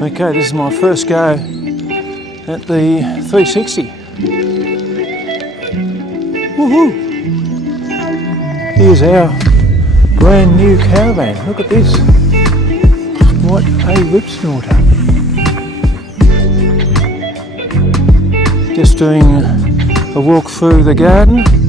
Okay, this is my first go at the 360. Woohoo! Here's our brand new caravan. Look at this. What a rip snorter. Just doing a walk through the garden.